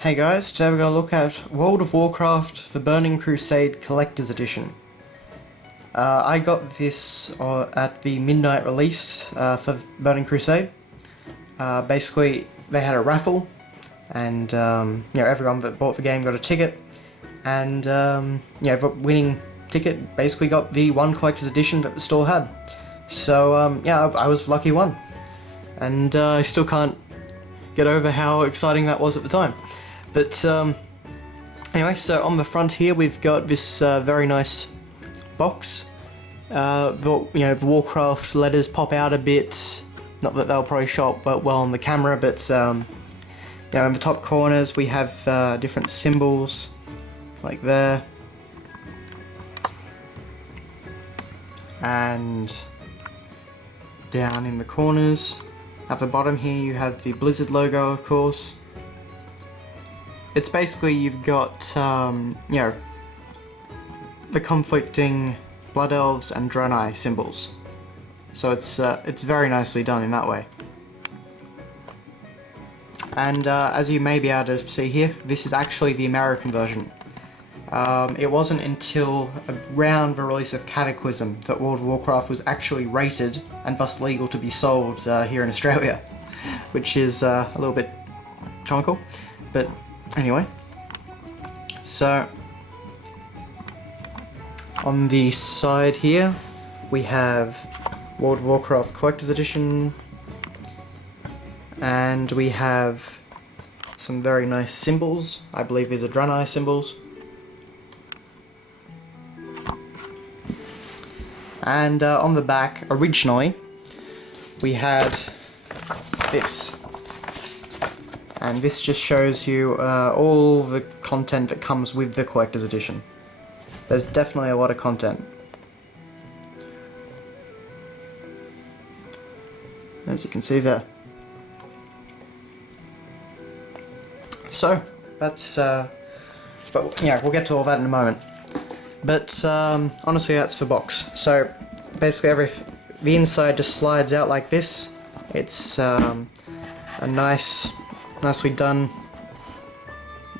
Hey guys, today we're going to look at World of Warcraft the Burning Crusade Collector's Edition. I got this at the midnight release for Burning Crusade. Basically, they had a raffle, and everyone that bought the game got a ticket, and the winning ticket basically got the one collector's edition that the store had. So I was lucky one, and I still can't get over how exciting that was at the time. But anyway, so on the front here we've got this very nice box. The Warcraft letters pop out a bit. Not that they'll probably show up well on the camera, but in the top corners we have different symbols, like there, and down in the corners at the bottom here you have the Blizzard logo, of course. It's basically you've got the conflicting Blood Elves and Draenei symbols, so it's very nicely done in that way. And as you may be able to see here, this is actually the American version. It wasn't until around the release of Cataclysm that World of Warcraft was actually rated and thus legal to be sold here in Australia, which is a little bit comical, but anyway. So on the side here we have World of Warcraft Collector's Edition, and we have some very nice symbols. I believe these are Draenei symbols. And on the back, originally, we had this. And this just shows you all the content that comes with the Collector's Edition. There's definitely a lot of content. As you can see there. So, that's, but yeah, we'll get to all that in a moment. But honestly, that's the box. So basically, the inside just slides out like this. It's a nicely done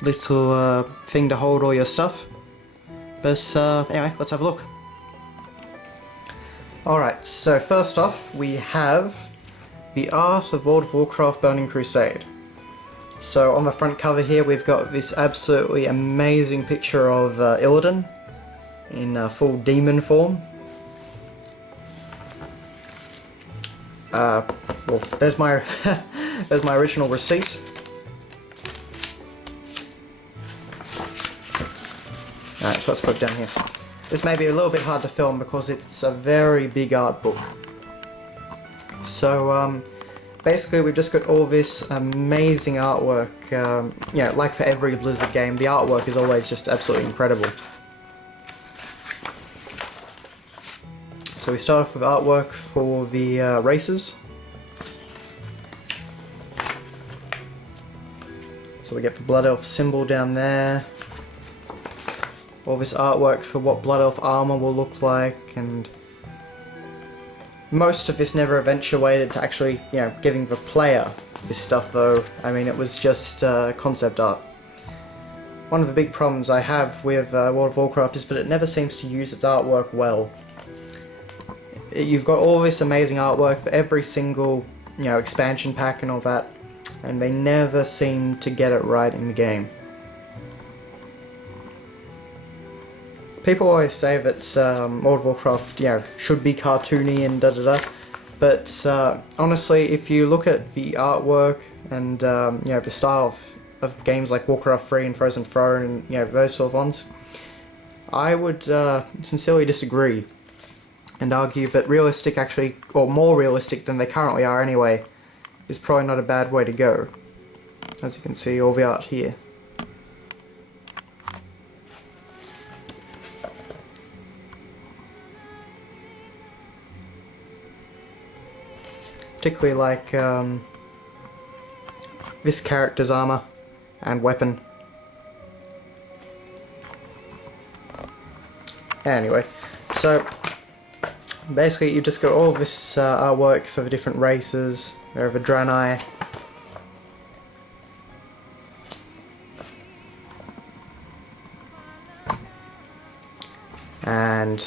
little thing to hold all your stuff. But anyway, let's have a look. Alright, so first off we have the art of World of Warcraft Burning Crusade. So on the front cover here we've got this absolutely amazing picture of Illidan in full demon form. Well, there's my there's my original receipt. Alright, so let's put it down here. This may be a little bit hard to film because it's a very big art book. So basically we've just got all this amazing artwork. Like for every Blizzard game, the artwork is always just absolutely incredible. So we start off with artwork for the races. So we get the Blood Elf symbol down there. All this artwork for what Blood Elf armor will look like, and most of this never eventuated to actually, giving the player this stuff though. I mean, it was just concept art. One of the big problems I have with World of Warcraft is that it never seems to use its artwork well. You've got all this amazing artwork for every single, expansion pack and all that, and they never seem to get it right in the game. People always say that World of Warcraft, should be cartoony and da-da-da, but honestly, if you look at the artwork and the style of games like Warcraft 3 and Frozen Throne and those sort of ones, I would sincerely disagree and argue that realistic actually, or more realistic than they currently are anyway, is probably not a bad way to go. As you can see, all the art here. Particularly like this character's armor and weapon. Anyway, so basically you've just got all this artwork for the different races. There are the Draenei, And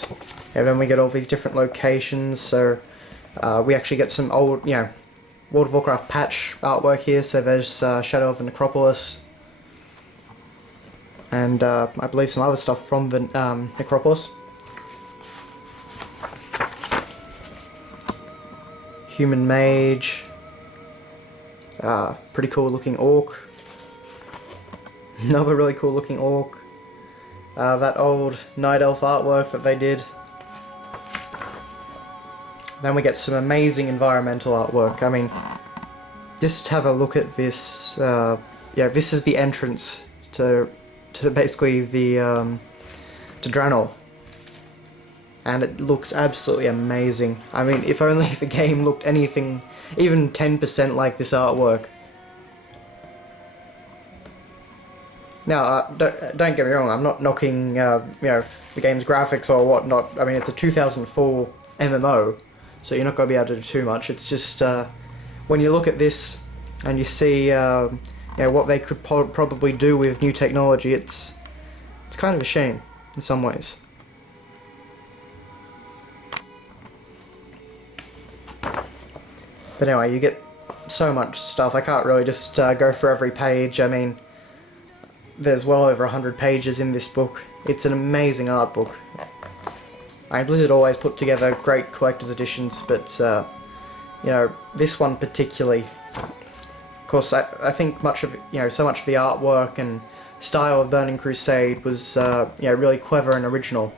then we get all these different locations, so we actually get some old, World of Warcraft patch artwork here. So there's Shadow of the Necropolis, and I believe some other stuff from the Necropolis. Human Mage, pretty cool looking Orc, another really cool looking Orc, that old Night Elf artwork that they did. Then we get some amazing environmental artwork. I mean, just have a look at this. This is the entrance to basically the to Draenor, and it looks absolutely amazing. I mean, if only the game looked anything, even 10% like this artwork. Now, don't get me wrong. I'm not knocking the game's graphics or whatnot. I mean, it's a 2004 MMO. So you're not going to be able to do too much. It's just when you look at this and you see what they could probably do with new technology, it's kind of a shame in some ways. But anyway, you get so much stuff. I can't really just go through every page. I mean, there's well over 100 pages in this book. It's an amazing art book. Blizzard always put together great collector's editions, but this one particularly. Of course, I think much of so much of the artwork and style of Burning Crusade was really clever and original.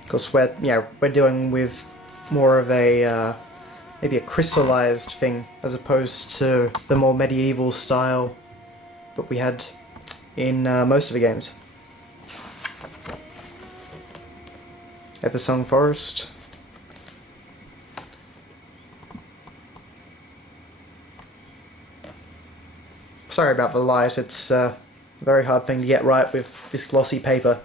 Of course, we're dealing with more of a maybe a crystallized thing as opposed to the more medieval style that we had in most of the games. Eversong Forest. Sorry about the light, it's a very hard thing to get right with this glossy paper.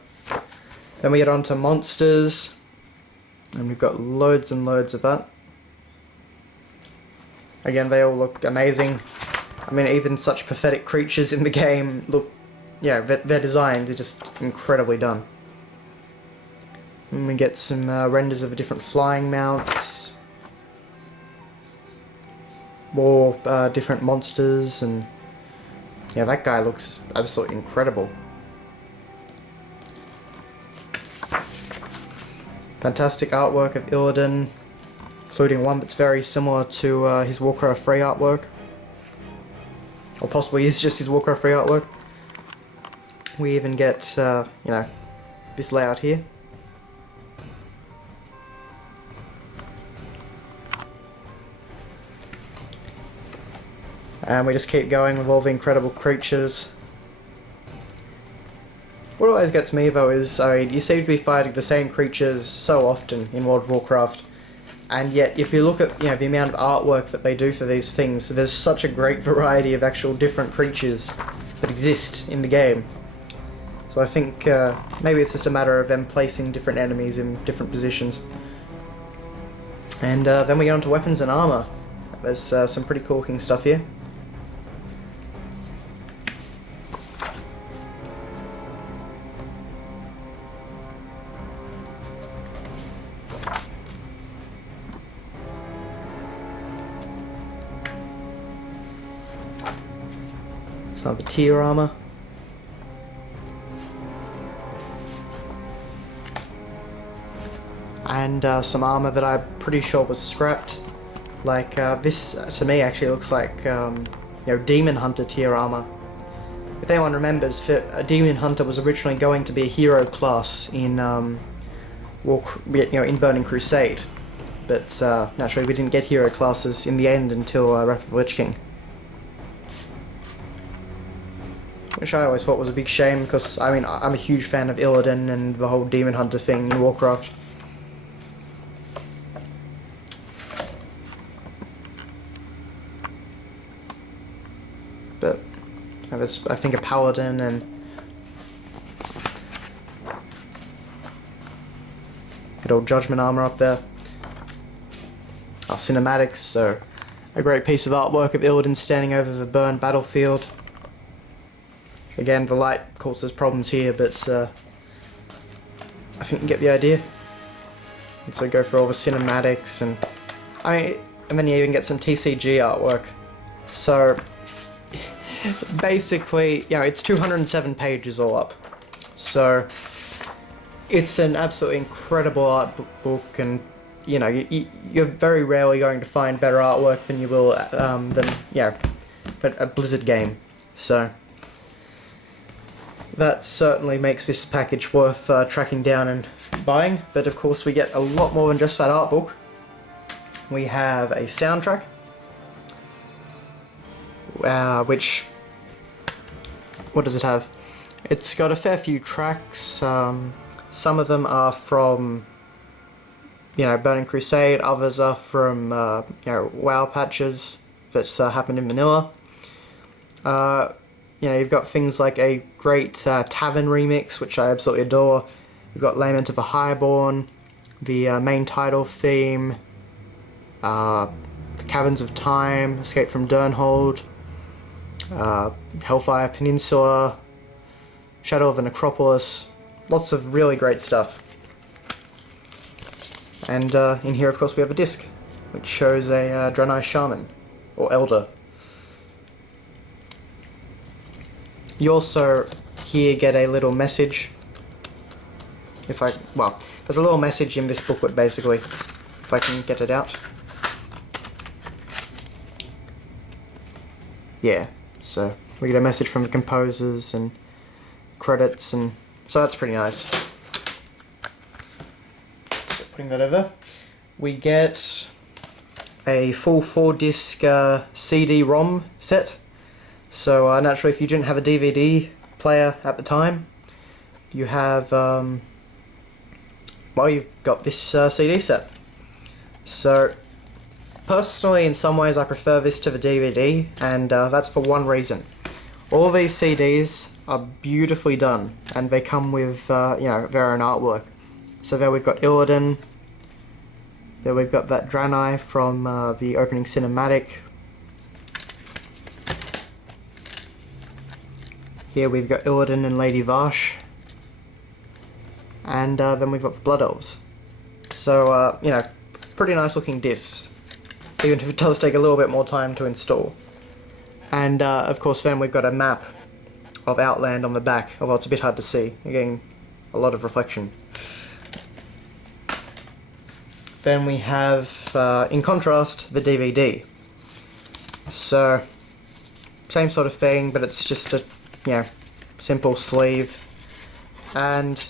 Then we get on to monsters, and we've got loads and loads of that. Again, they all look amazing. I mean, even such pathetic creatures in the game look, their designs are just incredibly done. And we get some renders of the different flying mounts, more different monsters, and that guy looks absolutely incredible. Fantastic artwork of Illidan, including one that's very similar to his Warcraft 3 artwork, or possibly is just his Warcraft 3 artwork. We even get this layout here. And we just keep going with all the incredible creatures. What always gets me though is, you seem to be fighting the same creatures so often in World of Warcraft, and yet if you look at the amount of artwork that they do for these things, there's such a great variety of actual different creatures that exist in the game. So I think maybe it's just a matter of them placing different enemies in different positions. And then we get on to weapons and armor. There's some pretty cool looking stuff here. Some of the tier armor. And some armor that I'm pretty sure was scrapped. Like this to me actually looks like Demon Hunter tier armor. If anyone remembers, a Demon Hunter was originally going to be a hero class in in Burning Crusade, but naturally we didn't get hero classes in the end until Wrath of the Lich King. Which I always thought was a big shame, because I'm a huge fan of Illidan and the whole Demon Hunter thing in Warcraft. But there's, I think, a Paladin and good old Judgment armor up there. Our cinematics, so a great piece of artwork of Illidan standing over the burned battlefield. Again, the light causes problems here, but I think you get the idea. And so go for all the cinematics and then you even get some TCG artwork. So basically, you know, it's 207 pages all up. So it's an absolutely incredible art book, and you know, you're very rarely going to find better artwork than you will but a Blizzard game. So that certainly makes this package worth tracking down and buying. But of course, we get a lot more than just that art book. We have a soundtrack, which, what does it have? It's got a fair few tracks. Some of them are from, you know, Burning Crusade. Others are from, you know, WoW patches that's happened in vanilla. You know, you've got things like a great Tavern remix, which I absolutely adore. You've got Lament of the Highbourne, the main title theme, the Caverns of Time, Escape from Durnhold, Hellfire Peninsula, Shadow of the Necropolis. Lots of really great stuff. And in here, of course, we have a disc, which shows a Draenei Shaman, or Elder. You also here get a little message. There's a little message in this booklet, basically, if I can get it out. Yeah, so we get a message from the composers and credits, and so that's pretty nice. So putting that over, we get a full 4-disc CD-ROM set. So naturally, if you didn't have a DVD player at the time, you have, you've got this CD set. So personally, in some ways, I prefer this to the DVD, and that's for one reason. All these CDs are beautifully done, and they come with, you know, their own artwork. So there we've got Illidan, there we've got that Draenei from the opening cinematic. Here we've got Illidan and Lady Varsh, and then we've got the Blood Elves. So, you know, pretty nice looking discs, even if it does take a little bit more time to install. And of course then we've got a map of Outland on the back, although it's a bit hard to see, again, a lot of reflection. Then we have, in contrast, the DVD. So, same sort of thing, but it's just a, you know, simple sleeve and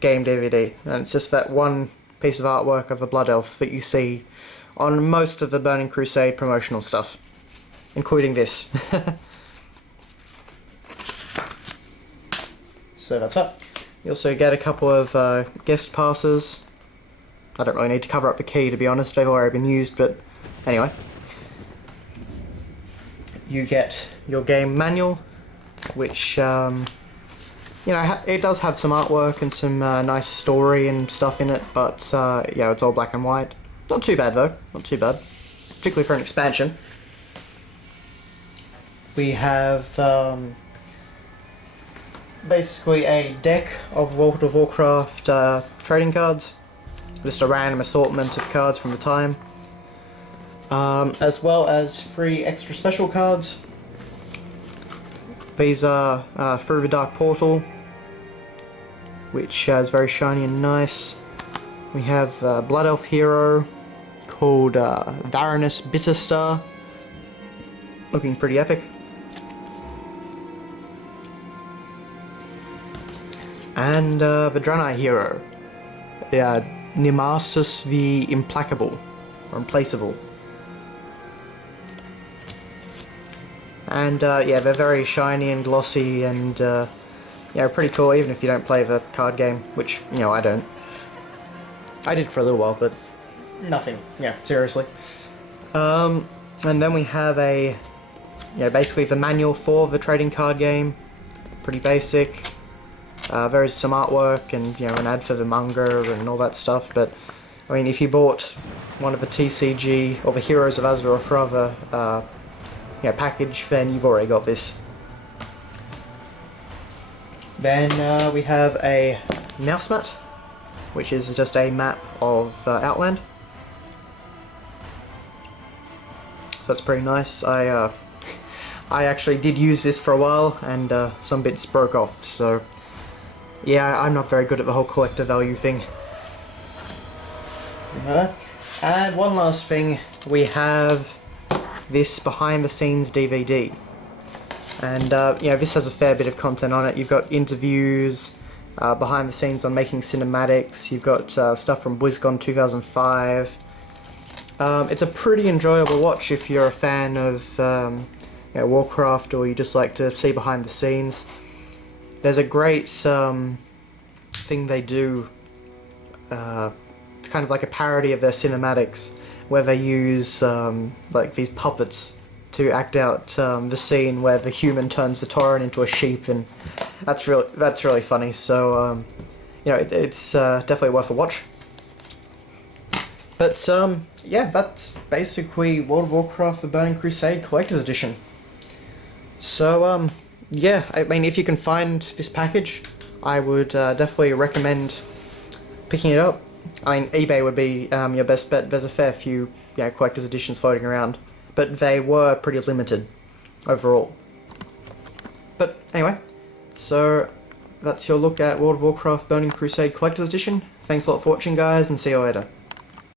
game DVD, and it's just that one piece of artwork of a Blood Elf that you see on most of the Burning Crusade promotional stuff, including this. So that's that. You also get a couple of guest passes. I don't really need to cover up the key, to be honest, they've already been used, but anyway. You get your game manual, which, you know, it does have some artwork and some nice story and stuff in it, but, yeah, it's all black and white. Not too bad, though. Not too bad. Particularly for an expansion. We have, basically a deck of World of Warcraft trading cards. Just a random assortment of cards from the time. As well as 3 extra special cards. These are Through the Dark Portal, which is very shiny and nice. We have a Blood Elf hero called Varanus Bitterstar, looking pretty epic. And the Draenei hero, Nemesis the Implacable, or Implaceable. And yeah, they're very shiny and glossy and yeah, pretty cool, even if you don't play the card game, which, you know, I don't. I did for a little while, but nothing. Yeah, seriously. And then we have a, you know, basically the manual for the trading card game. Pretty basic. There is some artwork and, you know, an ad for the manga and all that stuff, but I mean, if you bought one of the TCG or the Heroes of Azeroth rather, you know, package, then you've already got this. Then we have a mouse mat, which is just a map of Outland. So that's pretty nice. I actually did use this for a while, and some bits broke off, so yeah, I'm not very good at the whole collector value thing. And one last thing, we have this behind the scenes DVD. And you know, this has a fair bit of content on it. You've got interviews, behind the scenes on making cinematics, you've got stuff from BlizzCon 2005. It's a pretty enjoyable watch if you're a fan of you know, Warcraft, or you just like to see behind the scenes. There's a great thing they do, it's kind of like a parody of their cinematics, where they use like these puppets to act out the scene where the human turns the Tauren into a sheep, and that's really funny. So you know, it's definitely worth a watch. But yeah, that's basically World of Warcraft: The Burning Crusade Collector's Edition. So yeah, I mean, if you can find this package, I would definitely recommend picking it up. I mean, eBay would be your best bet. There's a fair few, you know, collector's editions floating around, but they were pretty limited overall. But anyway, so that's your look at World of Warcraft Burning Crusade Collector's Edition. Thanks a lot for watching, guys, and see you later.